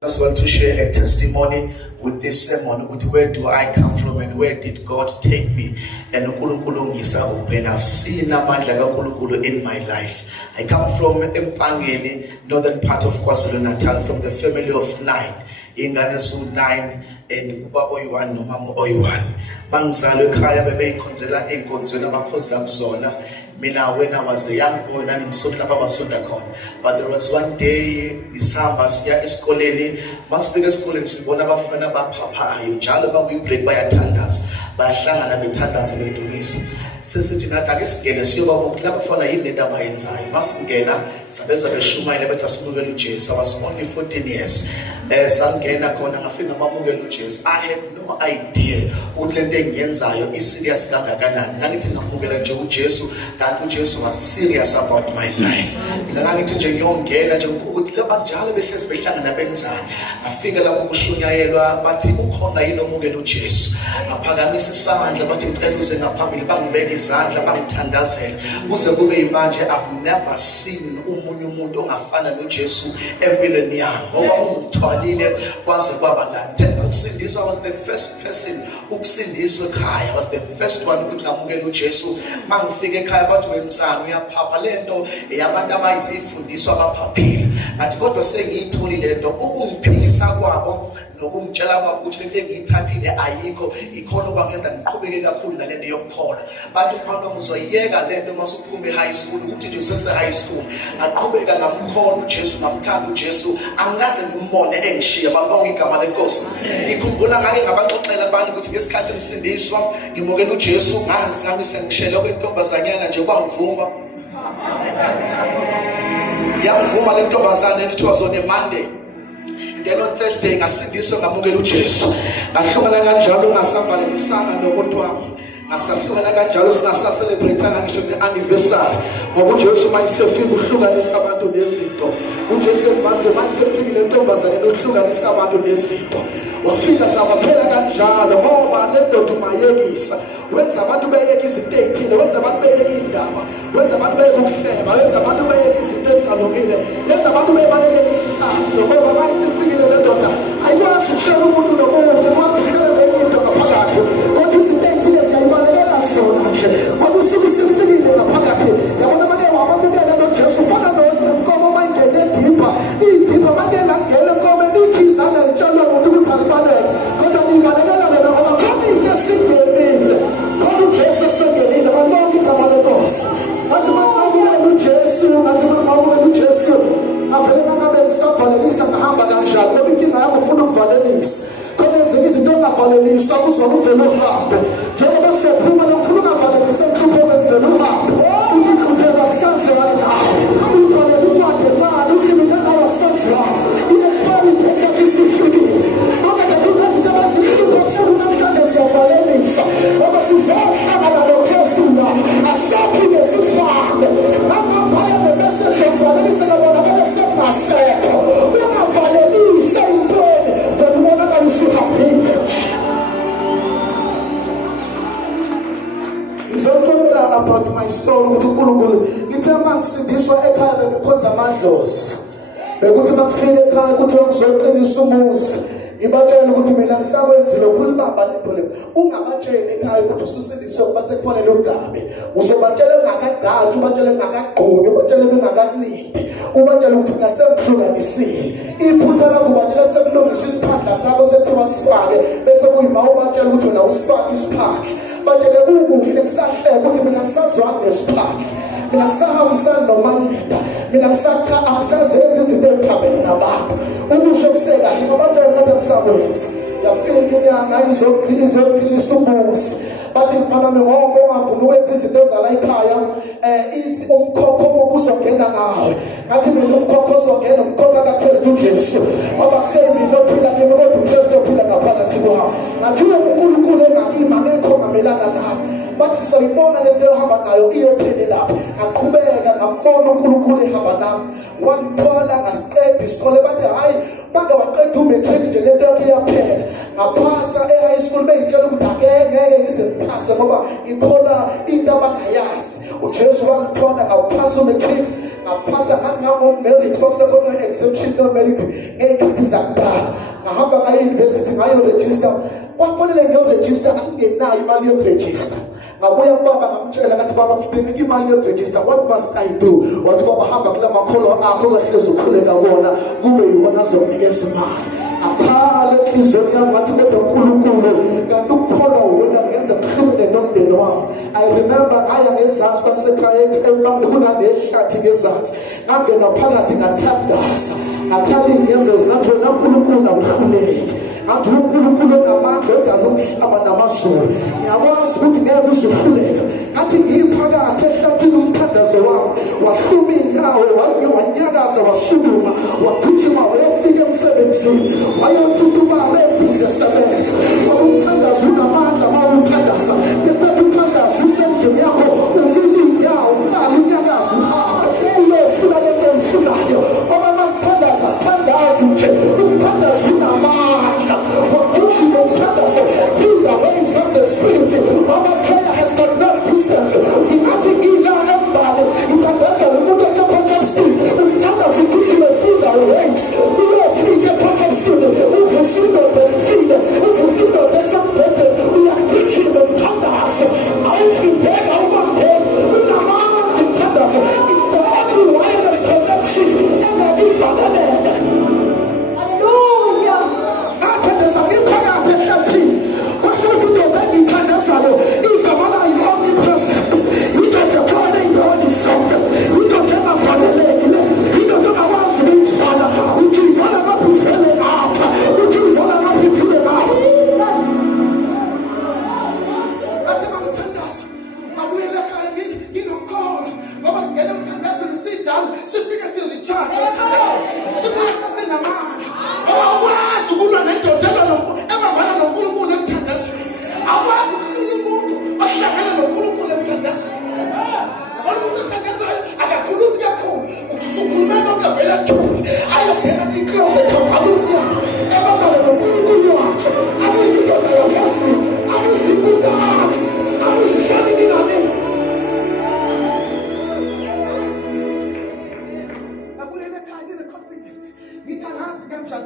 I just want to share a testimony with this sermon. Where do I come from and where did God take me? And I've seen amandla in my life. I come from Mpangeni, northern part of KwaZulu-Natal, from the family of 9. Inganezu 9 and Uba Oyuan no Mama Oyuan. Mangzalo Kaya Bebe Konzela Enkonzela Makoza Zona. Mina when I was a young boy and in but there was one day Isamba Sia Escoleni, Maspega School and Sibona Bafana Papa, Jalaba we played by attendants, by Shanga and attendants and Indonesia. Since it's not a guest, get a silver book, Labafona in the Daba inside. Masangena, Sabeza Shuma, Lebetas Mugaluches. I was only 14 years. Sangena Kona, Afina Mamugaluches. I had no idea. Utlending Yenzayo is serious Gagana, Nanitin of Mugala Jesu. That which was serious about my life. I figure out Mushunya, but Timukona, you know, Mugelu Jesu. A Pagamis sound about him, and a Pamil Bang Baby Zandra Bang Tandazel. Musabu imagine I've never seen Umunyumundo Afana no Jesu, Embilania, Oba Toalile, was a Babalan. This I was the first person who seen this. I was the first one who Mugelu Jesu. Man figure about when Zania Papalento, Yabandaba is ifundiswa papil. But God was saying he told it Pilisa Wabo, no Jalaba, which they itati the Aiko, Econobangas and Kobega Pula and your corner. But the problem was a Yega led the Masukumbi High School, which is high school, and Kobega Namko, Jesu, Namtabu Jesu, and that's a more than she about Bonga Malagos. The Kumbula about Telaban, which is Catons in this one, the Mogelu Jesu, and Namis and Shelo and Tombasanian. Young Fuma left over Sunday, it was on a Monday. And then on Thursday, I said this on Mugelu Jesu. I saw my Jalo, I saw my son and the Wotuam. I saw my Jalos, I celebrate an anniversary. But what you myself, you sugar this about to this seat. Which is myself, you the Thomas and no sugar this about to this seat. What figures are a Pelagan Jalo, more about to my Yegis. When's about to be Yegis 18, when's about to be in Dama, when's about to be Fema, when's about to be Yegis in this Alogile, when's about to be so over myself, you the daughter. I want to show you to the world, I want to celebrate into the Pagato. What is the 18 years I want to let us so actually? What was the feeling in the Pagato? The one of my name, just to follow the come on, my dead people. People, my dead, and get a comment, and the channel will do Taliban. But I mean, Jesus again, I'm not going to come on the boss. But my mom, Jesus, I'm not going to Jesus. I've never been stopped on the list of the Hamburg shop. Let me give my own food for the list. Come and say, don't have on the list. I was one of the low up. Jonathan said, who will have on the same people and the low up? You did compare our sons right now. We call it, we want to buy, look at me, not our sons wrong. He has probably taken this in free. Look at the good message of us, you don't have to say for the list. What was his name? I'm not going to do that. I saw people so far. I'm not buying the message of the list and I want to myself. We are finally saying good for the one that is so happy. It's all about my story with Ukulu. You tell Max this one, I can't put a man loss. But what about feeling car, what was already so most. Imagine what you mean, I'm sorry to the Kulma Banipole. Ungamajay, I would to see so much for a look at me. Was a Bajala Naga, Jumajala Naga, Ubajala Naga, Ubajala to myself through the sea. He put out a Ubajala 7 look, his partner, Sabas to us father, Bessa with Maubajalu to now spark his park. But the Ubu, he sat there, put him in a sun this park. Minamsa Hamsan no Manda, Minamsa Hamsan says in their cabin in a lap. Ubu should say that he will not let them you're feeling in your eyes, so please, so most. But in Panama, from where this is like Kaya, is Coco again now. Nothing will look Cocos again, Coca Cast to James. Papa say we don't put a little to just to put a Pala to her. Now, you have a good man, come Milana. But so you know that they have a ear pay up. And Kubeg and a Mono Habana. One taller and scared is called about the high. But I was going to make the letter here paid. A passer, a high school major, is a passer over in Kola in the Bakayas. Just one ton of passer metric, a passer and now merit, possible exemption no merit. It is a university ngayo-register kwafanele ngiyo-register angingenayo imali yokurejista ngabuya kubaba ngamtshela ngathi baba ngibheke imali yokurejista, what must I do? Wathi baba hamba kula makholo akho kahlezi ukhuleka kona kube yona zokunikeza imali. Akhala enhliziyweni yami ngathi kodwa uNkulunkulu kanti ukukholwa wena ngenza kuhlukene nomndeni wami. I remember aya ngezansi kwasekhaya ebantu kunanehlathi ngezansi ngangena phakathi ngathandaza akhala inyembezi ngathi wena uNkulunkulu awuhluleki ngathi uNkulunkulu onamandla odala umhlaba namazulu ngiyakwazi ukuthi ngeke uzuhluleka ngathi ngiphakathi ehlathini umthandazo wami wahluma inyawo wanyakaza wasukuma wagijima wayofika emsebenzini wayothutubala ebhizi esebenza ngoba umthandazo unamandla uma uwuthandaza ngesikhathi umthandazo usendlini yakho umile inyawo uqala unyakaza uhambe uyofuna lento oyifunayo ngoba masithandaza sithandazi nje umthandazo unamandla wagijima umthandazo feel the range of the spirit ngoba prayer has got no distance ingathi ila embali ithandaza umuntu esephansi umthandazo ugijima feel the range uyofika ephansi uvusindo befile uvusindo besambete uyagijima umthandazo awufindeka ubambeka unamandla umthandazo it's the only wireless connection engabivaleleka. Hallelujah. Athandaza ngiphakathi ehlathini kwasho ukuthi ngithandazayo igama layo omnipresent idoda khona ingoni sonke idoda engafanelekile idoda ongakwazi ukuyifana uthi ivana ngaphi ivele ngapha uthi ivana ngaphi ivele ngapha athi bangithandaza babuyele ekhaya nginokhola ngoba singena emthandazweni sit-down sifike si-recharge umthandazo sibuye sesinamandla awakwazi ukulwa nendoda ebambana noNkulunkulu emthandazweni awakwazi ukuhlula umuntu ohlangana noNkulunkulu emthandazweni umuntu othandazayo akakhulumi kakhulu usukhulume nokavela thuli ayobheka icloset avalumya ebambana noNkulunkulu wakhe abuzindoda yaphezulu abuzimudaki abuzishanini nami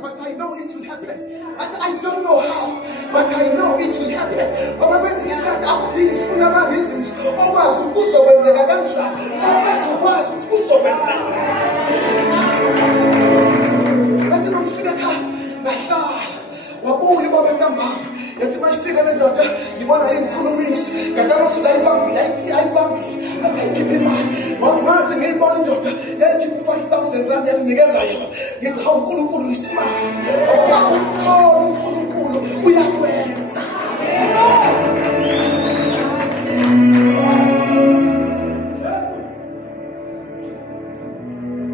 but I know it will happen. I don't know how, but I know it will happen. Ngoba kwesinye isikhathi akudingi sifuna ama-reasons okwazi ukuthi kuzokwenzeka kanjani okwazi ukuthi kuzokwenzeka. Bathi bangifika ekhaya ngahlala wabuya ubaba ntambama yathi mayifika le ndoda ngibona ayingikhulumisi kanti amasuka ayibambile athi ayikhiphe imali wathi ngathi ngiyibona indoda yayikhiphe 5,000 rand yanginikeza yona ngithi hawu uNkulunkulu uyisimanga ngoba ukhona uNkulunkulu uyakwenza.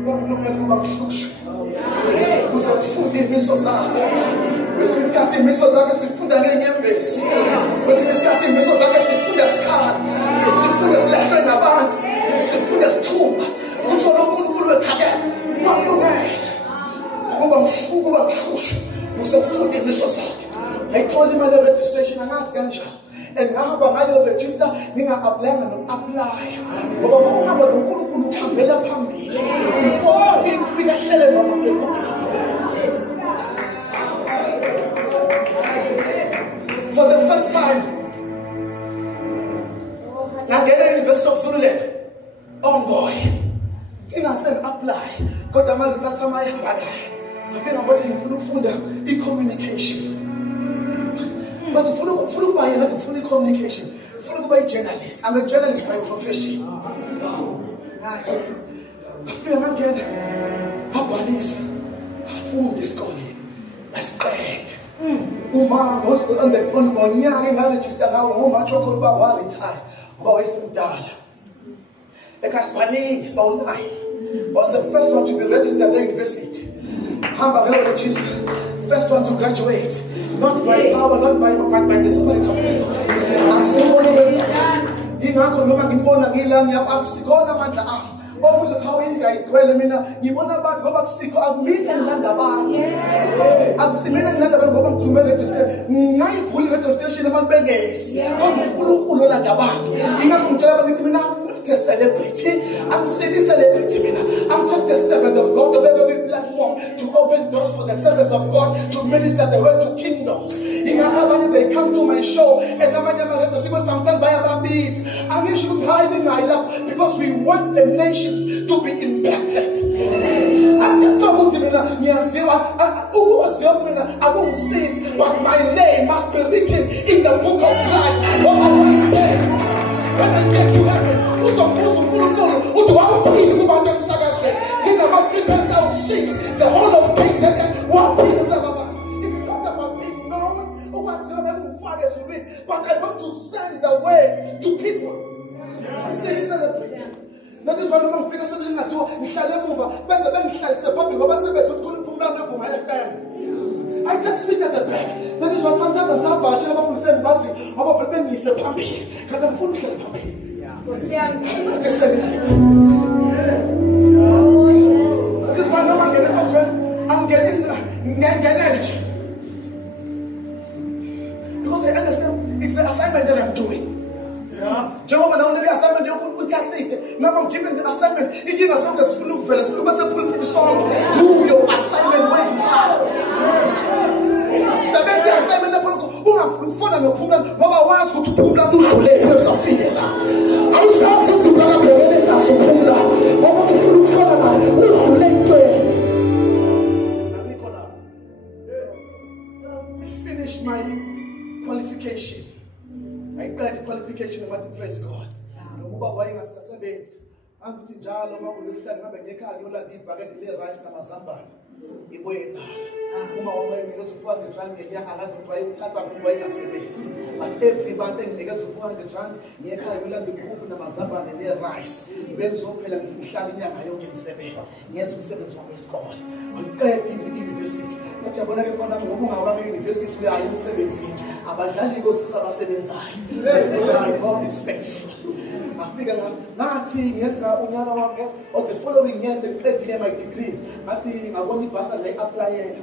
Kwamlungela ukuba mhlushwa uzofunda imiso zakho kwesinye isikhathi imiso zakhe sifunda ngenyembezi kwesinye isikhathi imiso zakhe sifunda sikhala sifunda silahlwe ngabantu sifunda sithumba uthola uNkulunkulu wethakela kwamlungela ukuba mhlushwa uzofunda imiso zakhe. I told him at the registration angazi kanjani engaba ngayo-register nginga-applyanga noku-apply ngoba uma uhamba noNkulunkulu uhambela phambili before ufika hlele namaphepha for the first time ngangena e-University of Zululand ongoye ngingase-apply kodwa manje sathi amayihamba kahle ngafika ngabona ngifuna ukufunda i-communication. But ufuna ukuba yena ufuna i-communication ufuna ukuba i-journalist. I'm a journalist by profession. Afika ngangena abhalisa afunde esikoleni asiqede uma ngonyaka engaregister ngawo ngoMarch ukuba waretire ngoba wayesemdala ekasibaningi so9 was the first one to be registered at university. Hamba ngeregister, first one to graduate, not by power, not by the Spirit of God. Akusibona wenza ingakho noma ngibona ngilami akusikona amandla ami omuze thawu ingayigcwele mina ngibona abantu ngoba kusikho akumina ngilanda abantu akusimina ngilanda abantu ngoba ngikhulume register ngayivula i-registration abantu bengezi ngoba uNkulunkulu olanda abantu ingakho ngitshela abantu ngithi mina I'm not a celebrity, I'm a celebrity mina, I'm just a servant of God. platform to open doors for the servants of God to minister the word to kingdoms. They come to my show and sometimes by our bees. I should hide in because we want the nations to be impacted. But my name must be written in the book of life. When I get to heaven, the whole of kings and one people. It's not about being known, but I want to send the word to people. Say celebrate. That is why I'm figure something as well. I just sit at the back. That is why sometimes I'm saying, I'm saying, that is why I'm getting energy. Because I understand it's the assignment that I'm doing. Jehovah, now the assignment you put now I'm giving the assignment. You give us some the school fellas. You must put the song. Do your assignment well. 70 assignment na who have fun and open. Mama wants to put down to play with some feeling. I'm sorry to go up there and so put down. Mama to put fun and who play to. I finished my qualification. I got the qualification. I want to praise God. I'm to Jalo, I'm going to stand up and make a deep baguette, rice, and Mazamba. It went. Because of what the trunk, I have to try Tata Boy as but everybody because of what the trunk, Yaka will have been open Mazamba and their rice. When so fell and Shavina, I only 7. Yes, we 7 is called. I'm glad in the university. But I'm going to go to university where I am 17. About that, goes to 17. God is faithful. I figured out nothing years or the following years and clear my degree. I think I want to pass and I apply it.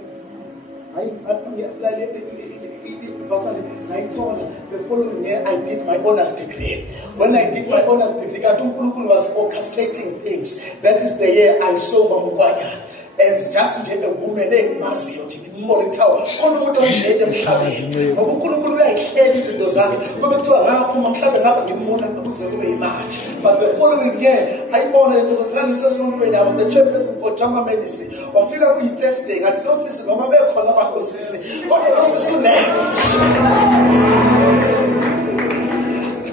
I applied it. I told the following year I did my honors degree. When I did my honors degree, Kadukulu was orchestrating things. That is the year I saw Nkwanyana as just a woman named Marcio. But the following year, I born and was I was the chairperson for Jama Medicine. Or figure out testing at no system, or my back on Abaco system. But I was a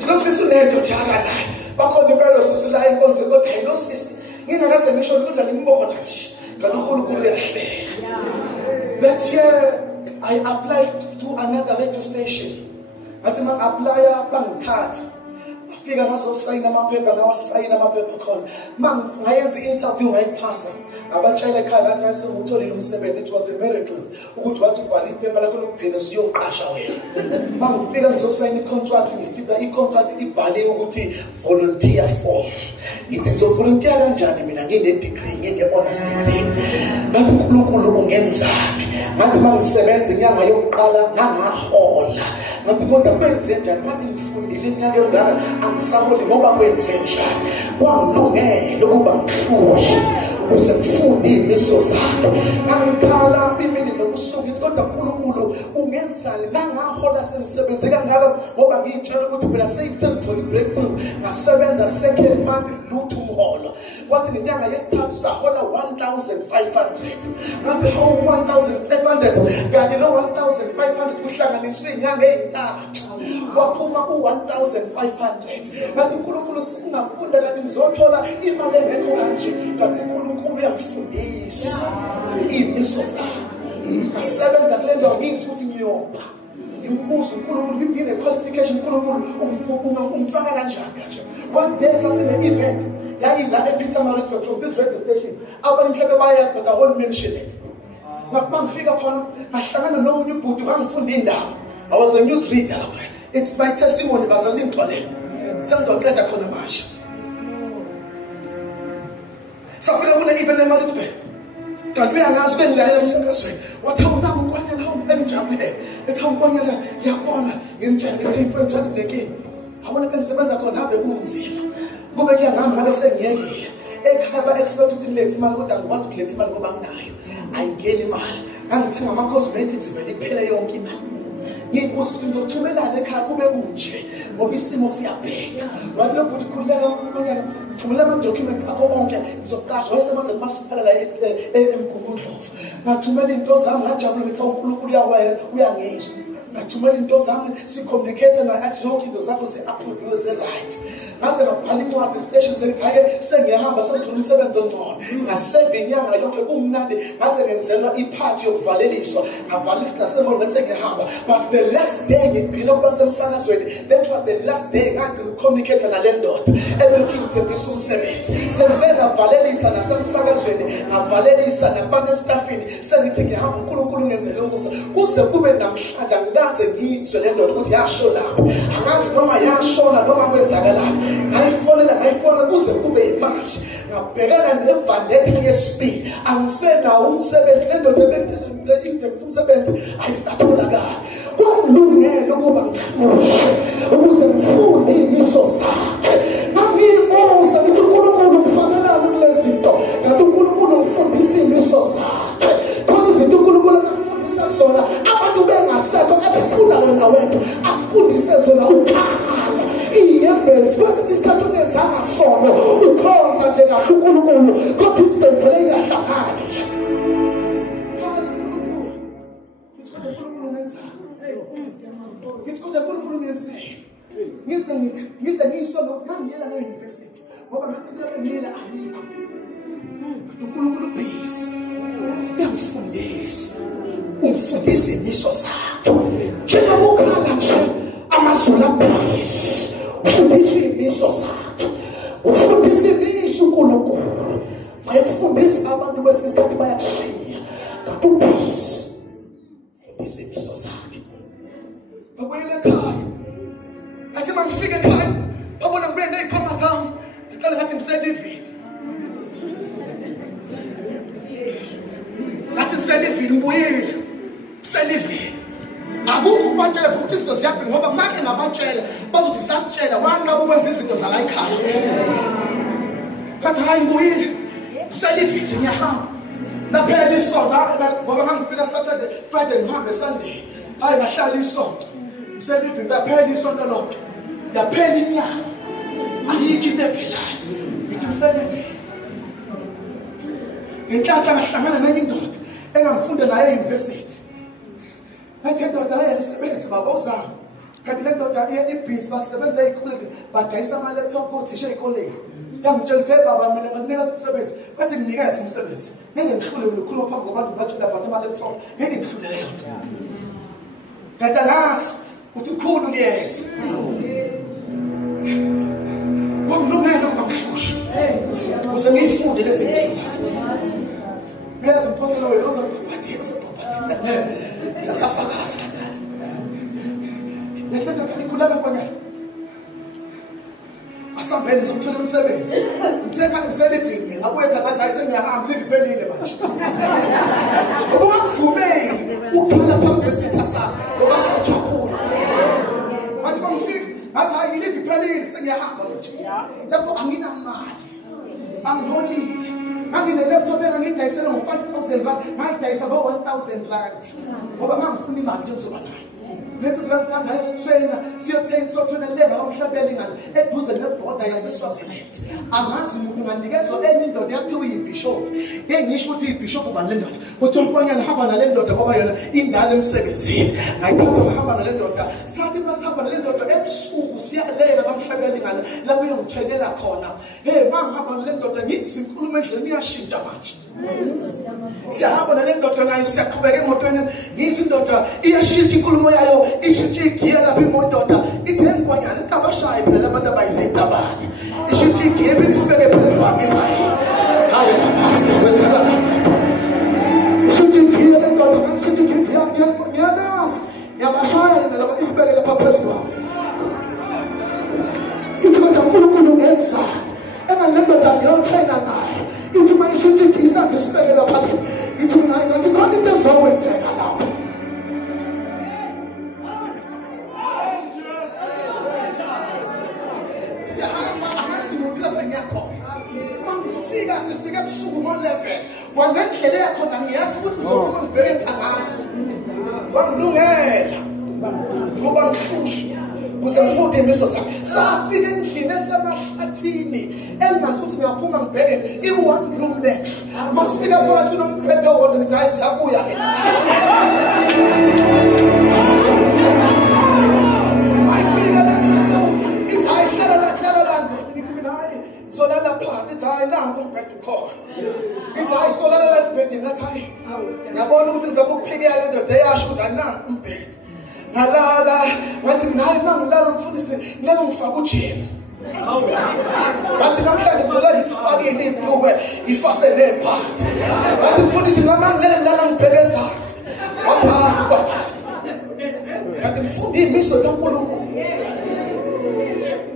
no system to Jana. Back on the barrels is lying on the God. I know system. In another mission, look at him more. That year, I applied to another radio station. I did not apply bank card. I figured I was signing my paper, and I was signing my paper call. Man, I had the interview, I passed. About China card, that I said, it was a miracle. Who would want to buy the paper, I could finish your cash away. Man, figured I was signing the contract, if the contract, if I volunteer form. It is a volunteer and journeyman, and in the degree, in the honest degree. Not to look against not among 70 young color, all. Not to go to bed, nothing from the linear and some of the mobile sensation. One long air, low back push. Was a food in this society. And Kala, women in the Soviet got the Pulu, Umensa, Nana, Hodas and 7 seconds. What I mean, to be the same time to breakthrough. A 7 the second month, do to all. What in the young, I status are 1,500. Not the whole 1,500. God, you know 1,500 push and in swing young ain't that. Wapuma 1,500. But the Kulu sing a food that I've been so told in my name and country. We have this in this society. A servant that led on his putting you up. You must give a qualification. One day, as an event, there is a Peter married from this radio station. I want to but I won't mention it. Not one figure upon I can't know you put one foot in down. I was a news reader. It's my testimony as a link on it. Sounds of better consummation. Some people wouldn't even know it. Can we announce when I am saying, what how now Nkwanyana how and jump there? It's how Nkwanyana Yapona in January for just again. I want to spend 7 seconds have a wound. Go back and I'm saying, ekhaya ba-expect ukuthi nilethe imali kodwa angikwazi ukuletha imali ngoba nginayo ayingeni imali angithenga ama-cosmetics vele iphele yonke imali ngiyibuza ukuthi ngizothumelana ekhaya kube kunje ngoba isimo siyabheda wathi lokhu ukuthi khululeka uNkwanyana thumela ama-documents akho onke ngizoqasha wayesemaze kumasipala la eMgungundlovu ngathumela into zami ngajabula ngithi uNkulunkulu uyangizwa ngathumela into zami si-communicate naye athi zonke into zakho zi-approviwe zi-right ngase ngabhala incwadi station sengithi hhayi sengiyahamba sengithola umsebenzi ongcono ngaseva inyanga yonke kumnandi ngase ngenzelwa iphathi yokuvaleliswa ngavalisa nasemolo ngathi sengiyahamba but the last day ngigcina ukuba semsakazweni that was the last day ngangicommunicate nale ndoda ebelokhu ngithembisa umsebenzi sengize ngavalelisa nasemsakazweni ngavalelisa nakubantu esitafini sengithi ngiyahamba uNkulunkulu ngenzele umusa kuze kube namhlanje angikaze ngiyizwe le ndoda ukuthi yasho lapho angazi noma yashona noma kwenzakalani ngayifonela kuze kube imanje ngabhekana nevandetha yesibili angisenawo umsebenzi le ndoda ebengithembisa umsebenzi ayisatholakala kwangilungele ukuba ngihlamushe ukuze ngifunde iy'miso zakhe ngangiyibuza ngithi uNkulunkulu kufanelani kulezi zinto kanti uNkulunkulu ngifundisa iy'miso zakhe khona izinto uNkulunkulu angakufundisa zona abantu bengasekho ekufuna wena wedwa akufundise zona ukhala iy'nyembezi kwesinye isikhathi ungenzanga sono ukhonza nje kahle uNkulunkulu kodwa izinto vele ingahlangani Ngithola uNkulunkulu ngenzele. Ngize ngiyisono ngangiyela e-university. Ngoba ngiyela ayikho. uNkulunkulu busy. Uyangifundisa. Ungifundisa imiso zakhe. Njengoba ukhala nje amazulu abhisi. Ufundisa imiso zakhe. Ufundisa imiso uNkulunkulu. Bayakufundisa abantu kwesinye isikhathi bayakushiya. Kanti ubhisi. Ufundisa imiso zakhe. Babuyela ekhaya athi mangifika ekhaya babona ngibe ney'khomba zami ngiqale ngathi ngiselivini ngibuyile ngiselivini akukho ukubatshela ukuthi izinto ziyabhila ngoba manje ngabatshela bazothi sakutshela wanqaba ukwenza izinto zala ekhaya ngathi hayi ngibuyile ngiselivini ngiyahamba laphela isonto ngoba ngangifika Saturday Friday ngihambe Sunday hayi ngahlala isonto ngiselivini laphela isonto lonke yaphela inyanga ayikho into evelayo ngithi ngiselivini ngenhlanhla ngahlangana nenye indoda engangifunda naye e-university ngathi indoda ayengisebenzi babozami kanti le ndoda ibhizi basebenza ey'koleni badayisa ama-laptop kothisha ey'koleni yangitshela ukuthi hey baba mina ngakunikeza umsebenzi kathi nginikeze umsebenzi ngeke ngihlule mina ukhuluma phambi kwabantu batshela about ama-laptop ngeke ngihlule leyo nto kanti angasi uthi ukhulu liyeza kwangilungele ukuba ngihlushe ukuze ngiyifunde lezi zinto zami ngeza umpostoli wethu uzobhabhatisa yasafakaza kanjani lento ikhulaka Nkwanyana asambeni ngizothola umsebenzi ngitheka ngiselivini mina ngabuye ngathi hayi sengiyahamba live iphelile manje ngoba ngivumeli ukuphala phambi kwesitha sami ngoba siyajabula wathi bangifika ngathi hayi live iphelile sengiyahamba manje lapho anginamali angiyolile ngine-laptop engangidayisela ngo-5,000 rand ngayidayisa ngo-1,000 rand ngoba ngangifuna imali nje ngizoba nayo lethi zingangithanda ayositrayina siyothena lenga kamhlabeni ngani eduze nebhoda yaseSwaziland angazi umuntu nganikezwa enye indoda yakuthiwa iyibhishophu ngeke ngisho ukuthi iyibhishophu ubani le ndoda kuthi uNkwanyana hamba nale ndoda ngoba yona indala emsebenzini ngayithatha ngahamba nale ndoda sathi masihamba nale ndoda ebusuku siyalenga kamhlabeni ngani lapho iyongithenela khona hey mangihamba nale ndoda ngithi inkulumo endleleni iyashintsha manje siyahamba nale ndoda nayo siyaqhubeka emotweni ngizwe indoda iyashintsha inkulumo yayo ishintshe igiya lapho imondoda ithi Nkwanyana ikabashaye phela abantu abayizitabane ishintshe igiya phela isibeke phezu kwami hayi pastor wenzakala ishintshe igiya le ndoda ngishintshe igiya ngiyanazi yabashaya nalabo isibeke lapha phezu kwami ithi kodwa uNkulunkulu ngenza engale ndoda ngiyothena naye ithi uma ishintshe igiya isandla isibeke lapha ithi naye ngathi khona into ezowenzeka lapho Wangendlela yakhona ngiyazi ukuthi ngizophuma ngibheke phakathi. Wangilungela. Ngoba ngihlushwa. Kusemfundo imiso zakhe. Safika endlini esemahlathini engazi ukuthi ngiyaphuma ngibheke i-one room length. Masifika phakathi nomphetho wona ngithi hayi siyabuya ke. Ayifika lemphetho ithi hayi hlala la ngithi mina hayi solala phansi ithi hayi nangu umphetho khona. Ithi hayi solala la ebhedini ngathi hayi ngiyabona ukuthi ngizama ukuphikela le ndoda eyasho ukuthi ayinanga umphetho. Ngalala ngathi nayi mangilala mfundisi ngeke ngifake ujini. Ngathi namhlanje ngithola ngifakile ibhulukwe ifase nephansi. Ngathi mfundisi noma ngeke ngilala ngibheke ezantsi. Ngathi mfundisi imiso kaNkulunkulu.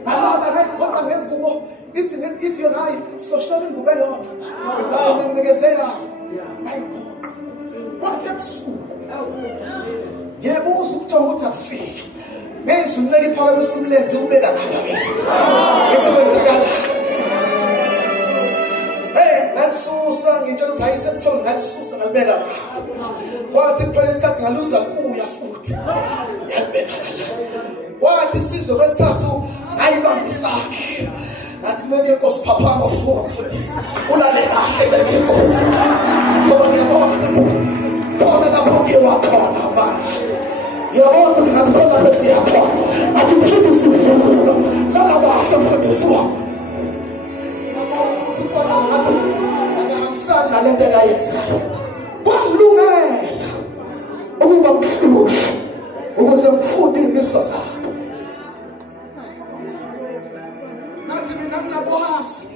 Ngalala ngayiqoqa ngengubo ithi yona hayi soshona ingubo eyodwa. Ngathi hayi nginikeze yami. Ngayiqoqa. Kwathi ebusuku ngiyabuza ukuthiwa ukuthi akufiki. Ngezwe unceke iphakame usimlenze ubeka ngapha ke. Ngithi kwenzakala. Ngalisusa ngitshela ukuthi hayi sebuthongo ngalisusa ngalibeka ngapha. Kwathi kuphela isikhathi ngaluza kuya futhi. Yalibeka ngala. Wathi sizwe kwesithathu ayibambisana. Ngathi kumele inkosi phaphama ufuka mfundisi. Ulale kahle benginkosi. Ngoba ngiyabona bona lapho ngiwakhona manje. Ngiyabona ukuthi ngakhona bese yakhona. Athi mfundisi ufuka. Lala kahle mfundisi wami. Ngiyabona ukuthi bona ngathi angahambisani nalento akayenzayo. Kwangilungela ukuba mhlushi ukuze ngifunde imiso zakhe. Nathi mina nginabahasi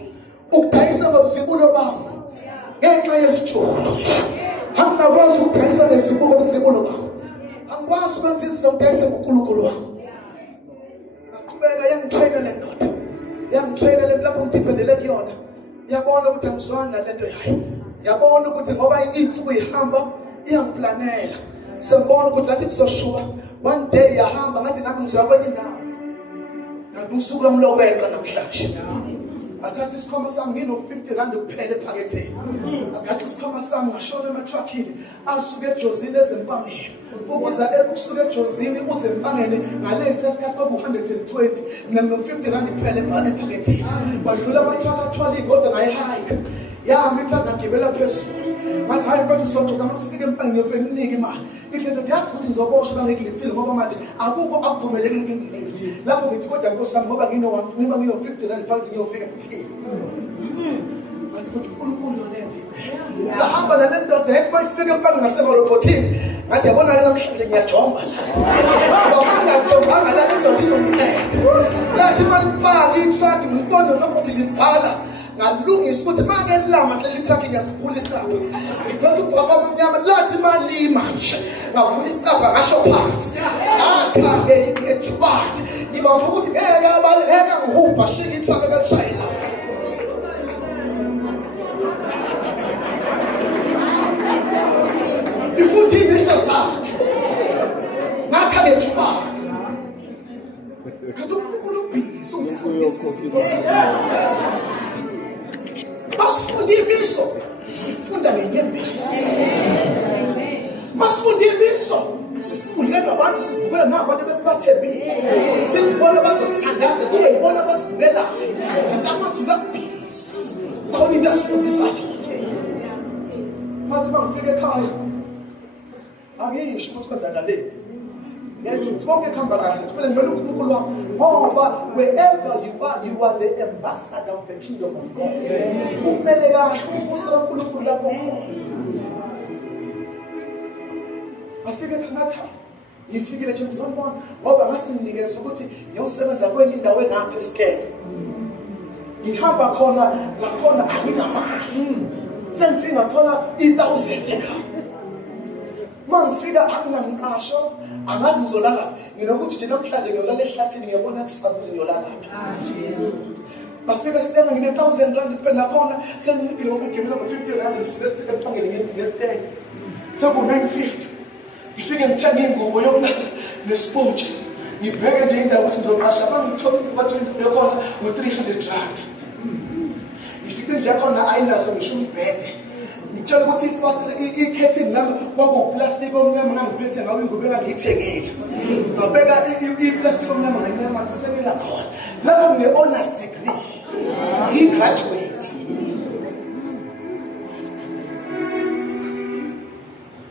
ukudayisa ngobusibulo bami ngenxa yesithulo. Angikwazi ukudayisa nesibuko besibulo bami. Angikwazi ukwenza izinto ngidayise ngoNkulunkulu wami. Ngaqhubeka yangitraina le ndoda. Yangitraina lapho ngidiphendele kuyona. Ngiyabona ukuthi angizwani nalento yayo. Ngiyabona ukuthi ngoba insuku ihamba iyangiplanela. Sengibona ukuthi lathi kuzoshuka. One day yahamba ngathi nami ngizoya kwenye indawo. Kanti usuku lami lokweqa namhlanje. Athatha isikhwama sami ngino-50 kuphela ephaketheni. Agathi isikhwama sami ngashona ematruckini asuke ejozini ezempangeni. Ukuza ukusuka ejozini uze empangeni ngalesi esikhathi kwaku-120 no-50 kuphela ephaketheni. Wadlula amatruck athwala iy'moto ngayihayika. Yami ithatha ngagibela phezulu. Ngathi hayi mfethu sojoka masifike empangeni ngiyofike nginike imali. Ihle ndoda yazi ukuthi ngizoboshwa bangekiliftile ngoba manje akukho akuvumelekile ukuthi ngilift. Lapho ngithi kodwa nkosi sami ngoba ngino-50 phakathi ngiyofika kuthini. Ngathi kodwa uNkulunkulu yona yenza. Sahamba nale ndoda yathi mayifike empangeni ngasemarobhothini. Ngathi yabona ke namhlanje ngiyajomba la. Ngoba ngingajomanga la ndoda izomqeda. Lathi malipaka itruck ngibona nokuthi livala. Ngalungisa ukuthi manje lama lelithakhi ngiyasivula isicabha. Ngiphethe ubaba omnyama lathi malima nje. Ngavula isicabha ngasho phansi. Akha ngethubane. Ngibamba ukuthi ngeke abale ngeke ngihupha shika itruck ekalishayela. Ifuthi imiso zakhe. Ngakha ngethubane. Kanti uNkulunkulu ubhizi umfundisi. Masifunde imiso sifunda ngenyembezi. Masifunde imiso sifundela abantu sivukela nabantu besibathembile. Sifuna bazosithandaza kube yibona basivukela. Ngamazulu akubhizi. Khona into asifundisayo. Bathi bangifika ekhaya. Angisho ukuthi kwenzakale. Ngiyathi bonke khamba kahle kufanele ngimele uNkulunkulu wami ngoba wherever you are the ambassador of the kingdom of God. Kumele kahle umbuso kaNkulunkulu lapho. Afike ngathi ngifikile nje ngizobona ngoba ngasinikeza ukuthi ngiyosebenza kwenye indawo engapha esikele. Ngihamba khona ngakhona anginamali. Sengifika ngathola 1000 ekhaya. Mangifika anginamqasho angazi ngizolala nginokuthi nje namhlanje ngiyolala ehlathini ngiyabona kusazi ukuthi ngiyolala lapha. Bafika sithenga ngine-1000 kuphela khona sengifike ngokugibela ngo-50 ngisuke ephangele ngesitenge. Seku-950 ngifike ngithenge ingubo yokulala nespontshi. Ngibheke nje indawo ukuthi ngizoqasha bangithola ukuthi yakhona ngo-300. Ngifike nje yakhona ayinazo ngisho umbhede. ngitshela ukuthi ifast ikhetting lami kwakuplastic omnyama ngangiphethe ngawe ingubo engangiyithengile ngabeka iplastic omnyama nganyamathisekela khona lapho ngine-honors degree i-graduate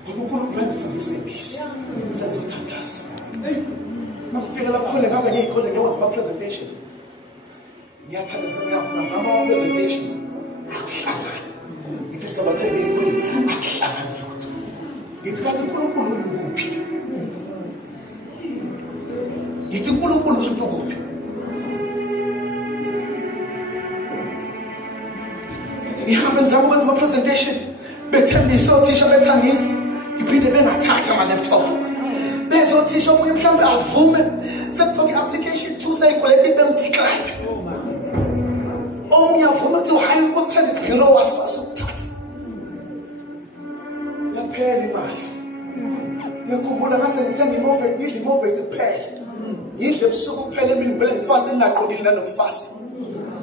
uNkulunkulu ungifundise ngisho senzothandaza nakufika lapho khona ngabe ngiyikole ngiyenza ama-presentation ngiyathandaza ngiyazama ama-presentation akuhlangana ngithi sabathe ngiyikweni akuhlangana lutho ngithi kanti uNkulunkulu ukuphi ngithi uNkulunkulu kanti ukuphi ngihamba ngizama ukwenza ama-presentation bethembisa othisha bethangisa iphinde bengathatha ama-laptop bezothisha omunye mhlawumbe avume sekufake i-application 2 sayigolekile bemdecline omunye avume ukuthi hayi kwa-credit bureau wasukuthatha yaphela imali ngiyakhumbula ngase ngithenga imovet ngidla imovet kuphela ngidla ebusuku kuphela emini ngivele ngifasta engingaqondile nanokufasta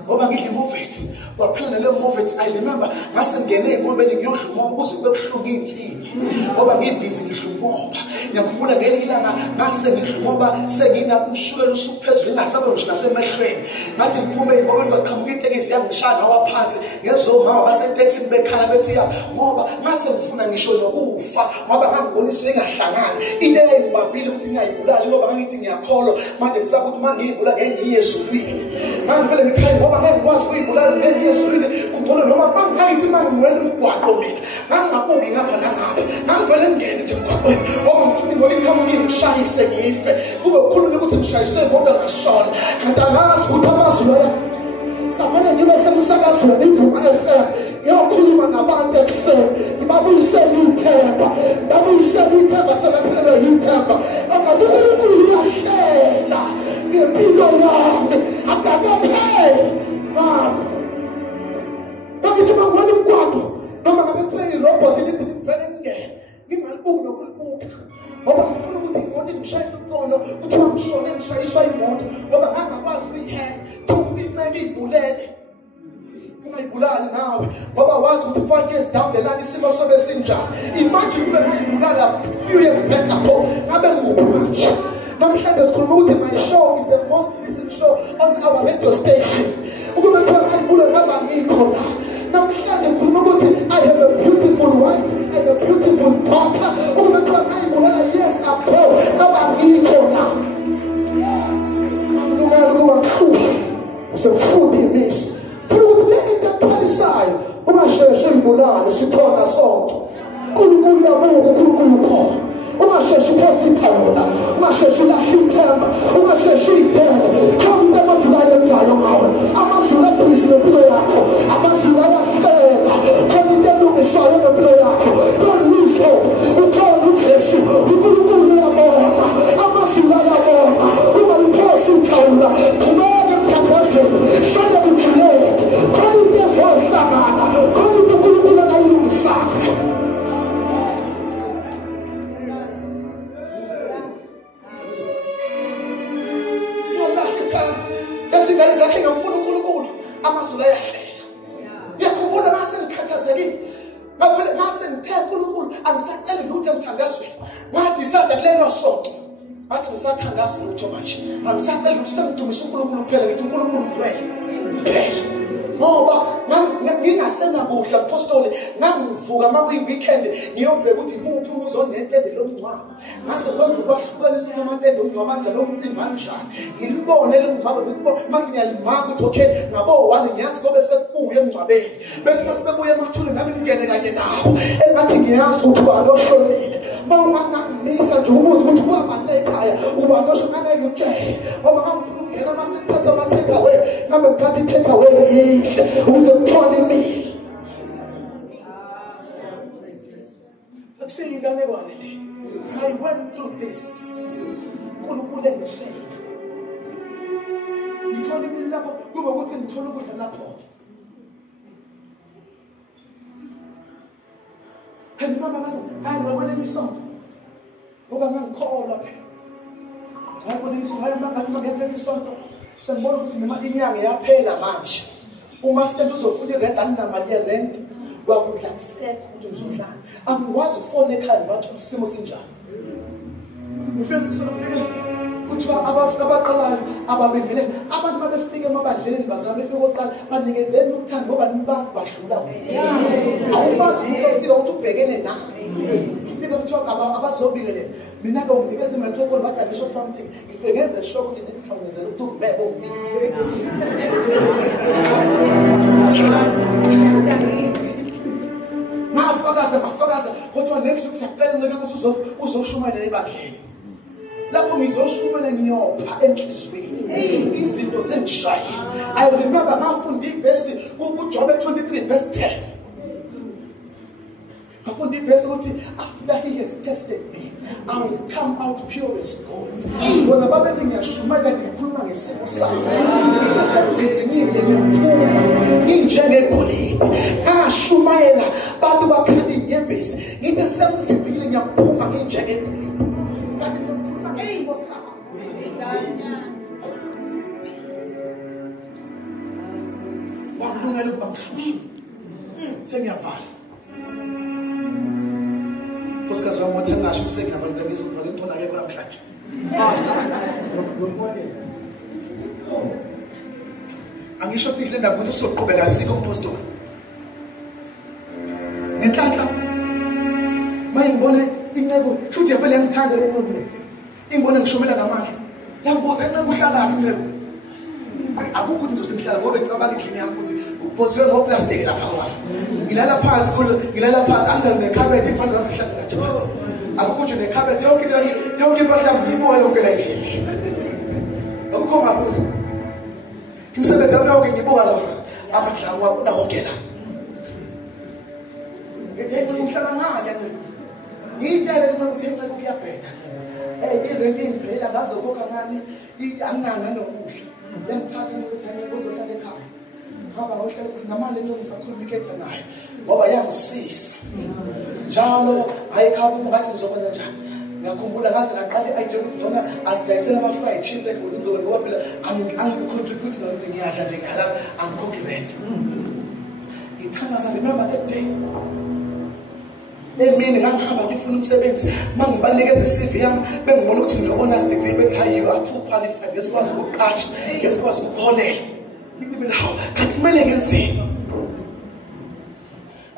ngoba ngidla imovet kwaphela naleyo movet I remember ngase ngene ey'nqobeni ngiyodlumoba ukuze kube buhlungu iy'nsingi ngoba ngibhizi ngidlumoba ngiyakhumbula ngelinye ilanga ngase ngidlumoba senginakushukela usuku phezulu ngingasabo nje nasemehlweni ngathi ngiphume ey'nqobeni kwaqhamuka itekisi yangishaya ngawaphansi ngezomama basetekisini bekhala bethi ya ngoba ngase ngifuna ngisho nokufa ngoba ngangibonisa engahlangani into eyayingibambile ukuthi ngingayibulali ngoba ngangithi ngiyakholwa manje ngisaba ukuthi uma ngiyibula ngeke ngiye esulwini ngangivele ngithi hayi ngoba ngeke ngikwazi ukuyibulala ngeke ngiye esulwini kungcono noma mangithi mangiwela umgwaqo mina ngangingabuki ngapha nangapha ngangivele ngingene nje emgwaqweni ngoba ngifuna ngoba iqhamuka ingishayise ngife kube kukhulunywa ukuthi ngishayise imoto ngashona kanti angazi ukuthi amazulu safanele ngibe semsakazweni iVuma FM ngiyokhuluma nabantu ekuseni ngibabuyisele ithemba sebephelelwe yithemba ongabe uNkulunkulu uyahlela ngempilo yami akakapheli mama bakithi mangibona umgwaqo noma ngabe kuthiwa irobot ngivele ngingene ngingalibuki nokulibuka ngoba ngifuna ukuthi imoto ingishayise uqondo kuthiwa ngishone ngishayiswa imoto ngoba ngangakwazi ukuyihenda thumbe ibulele ungayibulali nawe ngoba wazi ukuthi 5 years down the line isimo sobe sinjani imagine ube ngayibulala few years back ago ngabe ngubulanje namhlanje sikhuluma ukuthi my show is the most listened show on our radio station ukube kuthiwa ngayibulala ngaba ngikhona namhlanje ngikhuluma ukuthi I have a beautiful wife and a beautiful daughter ukube kuthiwa ngayibulala yes apho ngaba ngikhona ukuba mkhuzi usemfundi imisi futhi ukuthi le into eqhalisayo ungasheshe ibulale sikhona sonke uNkulunkulu uyabuka uNkulunkulu khona ungasheshe uphositha yona ungasheshe ulahle ithemba ungasheshe uyidele khona amazulu ayenzayo ngawe amazulu abhisi nempilo yakho amazulu ayahleka khona into elungiswayo ngempilo yakho don't lose hope ukhona uJesu uNkulunkulu uyabona amazulu ayabona ungaliphosi uthawula qhubeka emthandazweni shada uthulele khona into ezohlangana khona into uNkulunkulu angayilungisayo esingane zakhe ngifuna uNkulunkulu amazulu ayahlela ngiyakhumbula mase ngikhathazekile ngavele mase ngithe uNkulunkulu angisacela lutho emthandazweni ngadisada kulelo sonto bathi ngisathandaza lutho manje angisacela ukuthi sengidumise uNkulunkulu kuphela ngithi uNkulunkulu kuphela ngoba ngingasenakuhle apostoli ngangivuka uma kuyi-weekend ngiyobheka ukuthi muphi uzonetende lomngcwabo ngase ngikwazi ukwahlukanisa ukuthi amatende omngcwabo anjalo umcimbi anjani ngilibone lomngcwabo mase ngiyalimaka ukuthi okay ngabo-1 ngiyazi kobe sekubuye emngcwabeni bethi mase bebuye emathule nami ngingene kanye nawo engathi ngiyazi ukuthi ubani oshonile uma ungangimisa nje ubuze ukuthi ubani ekhaya ubani oshonile angeke ngoba ngangifuna ukungena mase ngithatha ama-take away ngambe ngithatha i-take away yihle ukuze ngithole imini akuseyinganekwane le I went through this uNkulunkulu engihlela ngithole imini lapho kube ukuthi ngithole ukudla lapho mama ngaze hayi ngibona isonto ngoba ngangikholwa phela ngibona isonto hayi mangathi ngiyaqeda isonto sengibona ukuthi noma inyanga yaphela manje uma sithe uzofuna irent anginamali yerent wakudla kusekho ukuthi ngizodlala angikwazi ukufona ekhaya bathi isimo sinjani ngifike sifike kuthiwa abaqalayo ababendele abantu babefika emabandleni bazame befike oqala banikezeni ukuthanda ngoba nibazi badlula awubazi ukufika ukuthi ubhekene nawe ngifike kuthiwa abazobikele mina ke unginikeza i-microphone bathi angisho something ngifike ngenze sure ukuthi next time ngenzela ukuthi ubheke ungibise mafakaza kuthiwa next week siyakufanele ukuthi uzoshumayela ebandleni lapho ngizoshumela ngiyopha enhlizweni izinto zengishaya. I remember ngafunda ivesi kuJobe 23 verse 10. Ngafunda ivesi ukuthi after he has tested me I will come out pure as gold. Bona babethi ngiyashumela ngikhuluma ngesimo sami ngisesevivinile ngiphuma nginjengegolide ngashumayela bantu bakhanda inyembezi ngithi sengivivinile ngiyaphuma nginjengegolide. Wangilungela ukuba ngihlushe sengiyavala nkosikazi wami wathi angasho usekhava ntabisa ukuvale incona akekho namhlanje angisho pihle ndaba ukuthi uzoqhubeka sikho umpostoli ngenhlanhla mayingibone incebo futhi yavele yangithanda lo muntu ingibone ngishomela ngamandla yangibuza incebo uhlala incebo akukho ukuthi ngizomhlala ngoba ngicabanga endlini yami ukuthi ubhosiwe ngoplastic lapha kwayo ngilala phansi angilali nekhabethe impahla zami zihlala nje phansi akukho nje nekhabethe yonke impahla yami ngiyibuka yonke la endlini akukho ngaphume imisebenzi yami yonke ngiyibuka la amadlangu wabona wonke la ngithe ngihlala ngale ngitshele ukuthi incebo kuyabheda irenti impela ngazokhokha ngani anginanga nokudla bengithatha ukuthi uzohlala ekhaya ngaba ngohlala kuzinamali encane sakhulumiketha naye ngoba yangisiza njalo ayikhaba ngathi ngizokwenza njani ngiyakhumbula ngaze ngaqala i-idea ukuthi jona asidayisela ama-fried chicken ukuthi ngizokwenza ngoba phela angicontribute nokuthi ngiyadla nje ngiyala angikhokhi rent ngithandaza remember that day emini ngangihamba ngifuna umsebenzi mangibanikeza i-CV yami bengibona ukuthi ngino-honors degree bethi hayi you are too qualified ngesikwazi ukuqasha ngesikwazi ukuholela ngibile hawu kanti kumele ngenzeni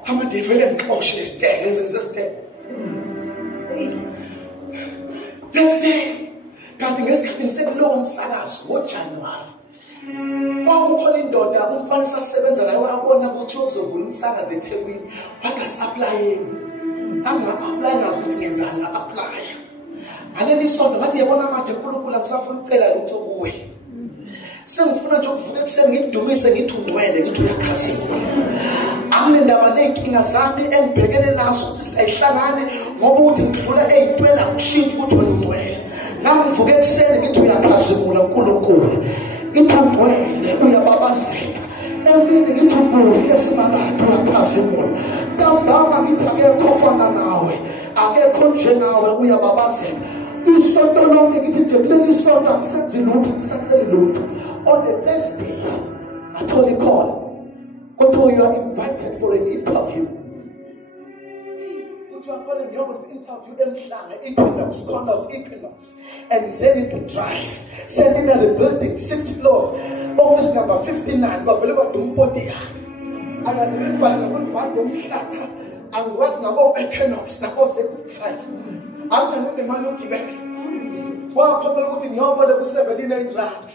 amade vele ngixoshe isiteke ezengisesiteke next day kanti ngesikhathi ngisekulowo msakazo ngoJanuwari kwakukhona indoda umfana sasebenza naye wabona ukuthi uzovula umsakazo eThekwini wathi asi-aplayeni anga-apply ngazi ukuthi ngenzani nga-apply ngaleli sonto ngathi yabona manje uNkulunkulu angisafuna ukucela lutho kuwe sengifuna nje ukuvuka ekuseni ngidumise ngithi ungcwele ngithi uyakhazimula anginendaba nenkinga zami engibhekene nazo ayihlangane ngoba ukuthi ngidlula ey'ntweni akushintsha ukuthi wena ungcwele nami ngivuka ekuseni ngithi uyakhazimula uNkulunkulu ngithi ungcwele uyababazeka emini ngithi ubuhle esimakade uyakhazimula ntambama ngithi akekho ofana nawe akekho njengawe uyababazeka isonto lonke ngithi nje kuleli sonto akusenzi lutho ngisaceli lutho. On the first day ngathola i-call kuthiwa you are invited for an interview kuthiwa khona ngiyokwenza i-interview emhlanga Equinox corner of Equinox and then to drive seminary building 6th floor office number 59 bavele badumpoti angazi ngibhala ngombhalo omhlanga angikwazi nabo Equinox nabo se-drive anginemali yokugibela waphokela ukuthi ngiyobole ku-79 rand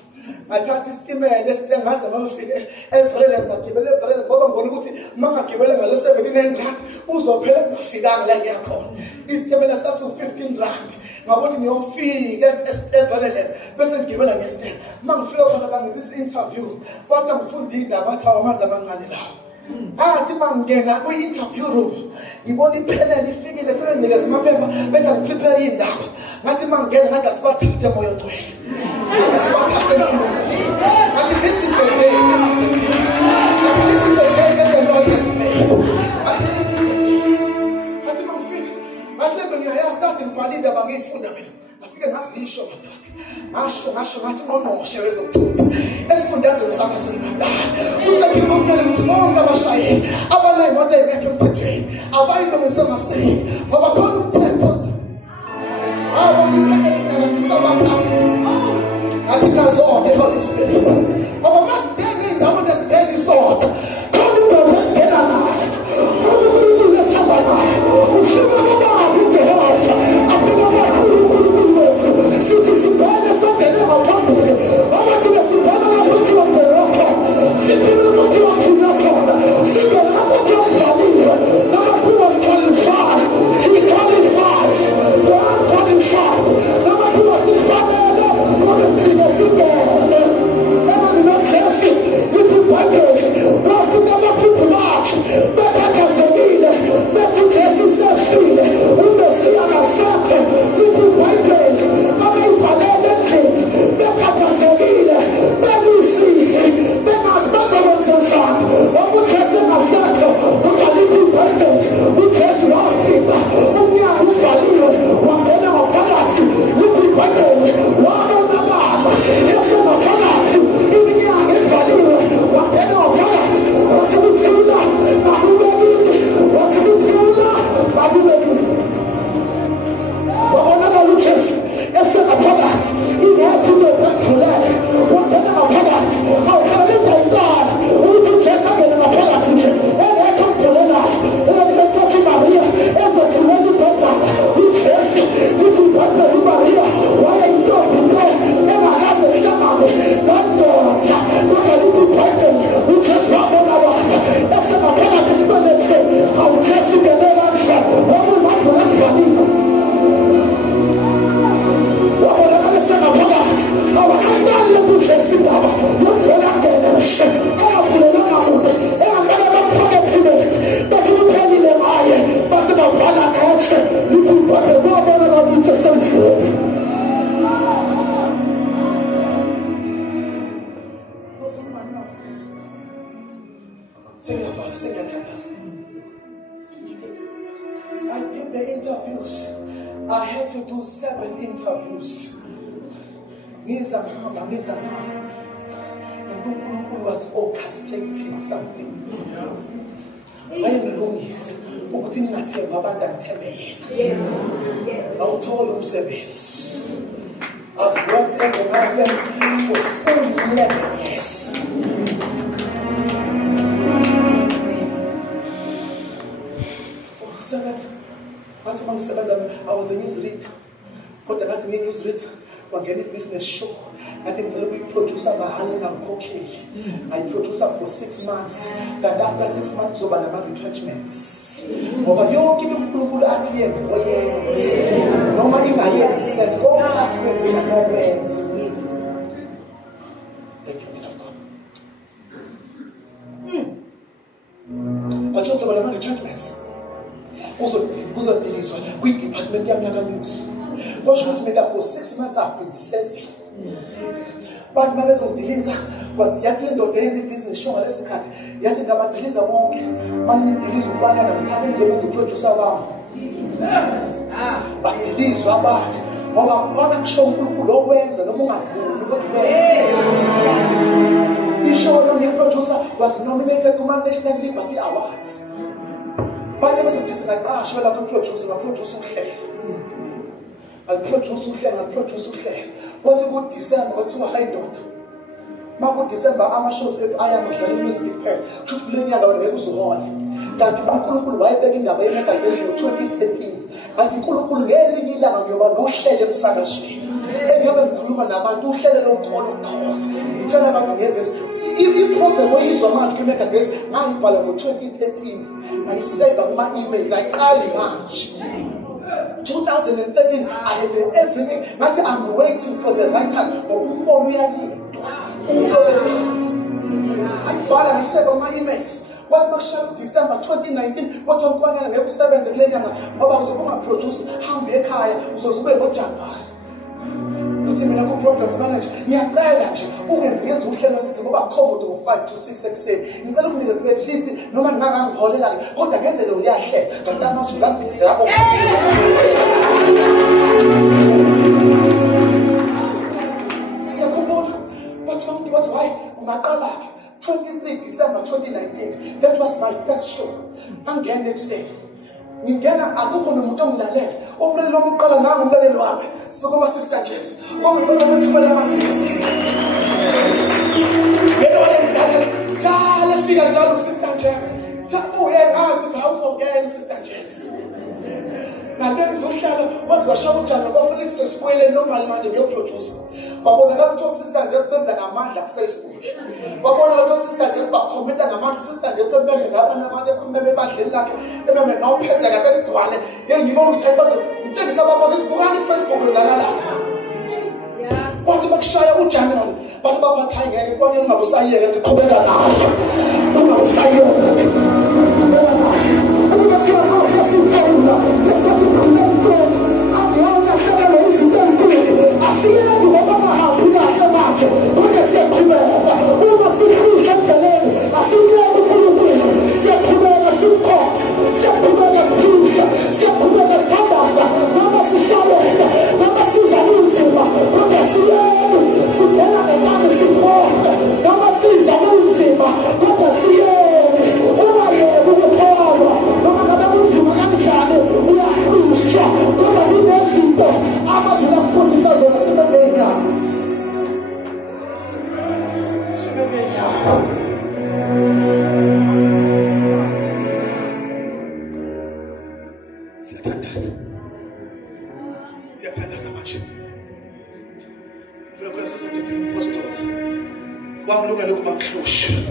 athatha isitimela esitengaza mangifike eVrele ngagibela eVrele ngoba ngibona ukuthi mangagibela ngalo 79 rand uzophela kungafikanga la ngiyakhona isitimela sasu-15 rand ngabona ukuthi ngiyofika eVrele bese ngigibela ngesitenga mangifika khona bange-this interview bathi angifunda iy'ndaba athi amanzi amancane lawo athi mangena kwi-interview room ngibona iphelele ifikile sebenginikeza amaphepha bethi angiprepare iy'ndaba ngathi mangena ngathi asibathathe moya ongcwele asibathathe ngathi this is the day this is the day that the Lord has made ngathi this is the day ngathi mangifika ngathi into ngiyayastart ngibhalile abangifunda mina. Afike ngasisho madoda. Ngasho ngathi ngonoshe wezokuthutha. Esifundazweni sami saseNatali. Usekhipha umntwana ukuthi bonke abashayeli abanayo imoto engekho emthethweni abayilungise amaseyili ngoba khona umthetho. Athi nazonke Holy Spirit. Ngoba masibheke indawo nesibheke isonto. Khona indoda esibheka nayo. Khona umuntu esihamba naye. Ufika baba uJehova. Afika abakhulu wethu. Sithi sibheke songene ngaphambili. Ngoba thina sibheka lapho kuthiwa ngekho. Sibheka lapho kuthiwa khona. Sibheka lapho kuthiwa kuvalile. Noma kuwa qualified. He qualifies. God qualified. Noma kuwa sifanele. Ngoba sibheka singene. Noma ninotesi. Ithi Bible. Wafika amaphupho bakhe. Bekhathazekile. Bethi Jesu sefile. Umesiya ngasekho. Ithi Bible. Abayivalele endlini. Bekhathazekile. Belusisi. Bengazi bazokwenza njani. Ngoba uJesu ngasekho. Ukalithi Bible. uJesu wafika. Umnyango uvaliwe. Wangena ngaphakathi. Ithi Bible. Wabonakala. Esengaphakathi. Iminyango ivaliwe. Wangena ngaphakathi. Wathi kuthula. Babubekile. Wathi kuthula. Babubekile. Wabonakala uJesu. Esengaphakathi. Ingekho into ekudlulayo. Wangena ngaphakathi. Awukhalinda intwana. Ukuthi uJesu angene ngaphakathi nje. Engekho omdolelayo. Esikhathi Maria. Ezokhulela idodana. uJesu. Ithi Bible uMaria. Wayeyintombi nto. Engakaze ihlangane nendoda. Kodwa lithi Bible. uJesu wabonakala. Esengaphakathi esibelethweni. AwuJesu ungene kanjani. Wabonakala kuvalile. Wabonakala esengaphakathi. Awakandale kuJesu indaba. Yokuvela ngene nje. Engavulelanga muntu. Engambala bamphakethile. Bethi uphelile ngaye. Base bavala ngetshe. Lithi Bible wabonakala ukuthi esemvuleni. I did the interviews. I had to do 7 interviews. Ngizahamba. And uNkulunkulu was orchestrating something. Wayengilungisa ukuthi ngingathemba abantu angithembe yena. Awuthola umsebenzi. I've worked every night for 4 years. I was a news reader. But the next news reader, we're getting business show. I think we producer I produce for 6 months. That after 6 months, over the retrenchments. But you keep people at the end. Oh, yes. Normally, my head said, oh, that went in a moment. Thank you, man of God. But you talk about the retrenchments. Also, we department news. What should make that for 6 months I've been serving. But members of Deliza, but yet in the business show, let's cut. Yet in the Deliza wonk, man, Deliza one and I'm to produce around. But Deliza are bad. Mother show who went and no more food. The show on the producer was nominated to National Liberty Awards. But I was just like, gosh, well, I could produce I'll produce what a good December, what to a high note. Marco December, I'm shows that I am a music pair. Took Lady and our so on. That Kulu white begging the way for 2013. And the Kulu really long you are no shade in Sagasri. And you have a Kulu and about 2 shade on corner. It's all about the this. If you put the way so much to make a dress, my Palamo 2013, I saved my emails, I early March. 2013, I had everything. Now I'm waiting for the right time. I bought and saved on my emails. What Marshall December 2019, what Nkwanyana and 7 the lady and I was going to produce how big I was going to ukuthi mina ku-programs manager ngiyacela nje ngenza uhlelo sithi ngoba khomodo ngo-5 to 6 ekuseni ngicela ukunikeza at least noma ngingangiholela-ke kodwa ngenze lo uyahlela kanti amazulu angibhizi yakho ngiyakhumbula bathi why ungaqala-ke 23 December 2019 that was my first show angena ekuseni ngingena akukho nomuntu ongilalela umlaleli wami uqala nami umlaleli wami sokuma Sister James ngoba ngithumela amavisi yena wayengilalela njalo fika njalo Sister James uye ngazi ukuthi awuzongena Sister James Nale ngizohlala wathi washaya ujana bafuna isibuyele normal manje ngiyoproduce babona ukuthi Sister James benza ngamandla ku Facebook babona ukuthi Sister James bakhomenta ngamandla Sister James sebebe lapha nabantu ekhombe badleni lakhe ebeme nophezela bekugcwale ngibona ukuthi ayibaze ngitshengisa abantu ukuthi bukani ku Facebook wenzakala kwathi bakushaya ujana bathi baphatha ngeke kwanye ngabusayeka ndiqhubeka naye ungabusayeka Siyathandaza manje. Vele sesothethe impostoli. Wamlungela ukuba mhlushi.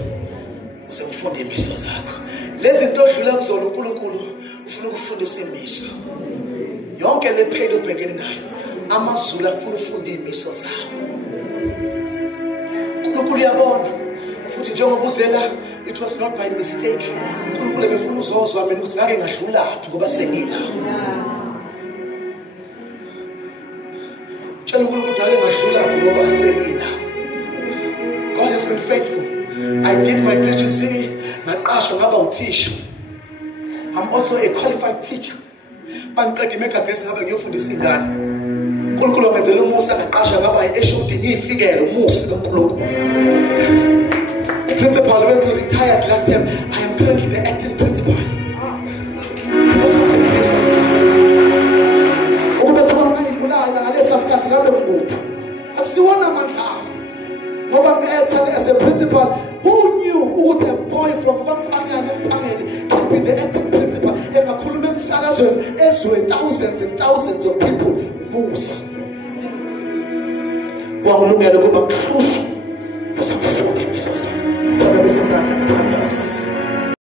Uze ufunde imiso zakho. Lezi zinto odlula kuzona uNkulunkulu ufuna ukufundisa imiso. Yonke le phela ubhekene nayo. AmaZulu afuna ufunda imiso zawo. uNkulunkulu uyabona. Futhi njengoba uzela it was not by mistake. uNkulunkulu ebefuna uzozwa mina ukuthi ngake ngadlula laphi ngoba sengila. God has been faithful. I did my PhD. I'm also a qualified teacher. Principal went to retired last time. I am currently the acting principal. As a principal, who knew who the boy from Nkwanyana could be the acting principal? And thousands and thousands of people moves. One look at the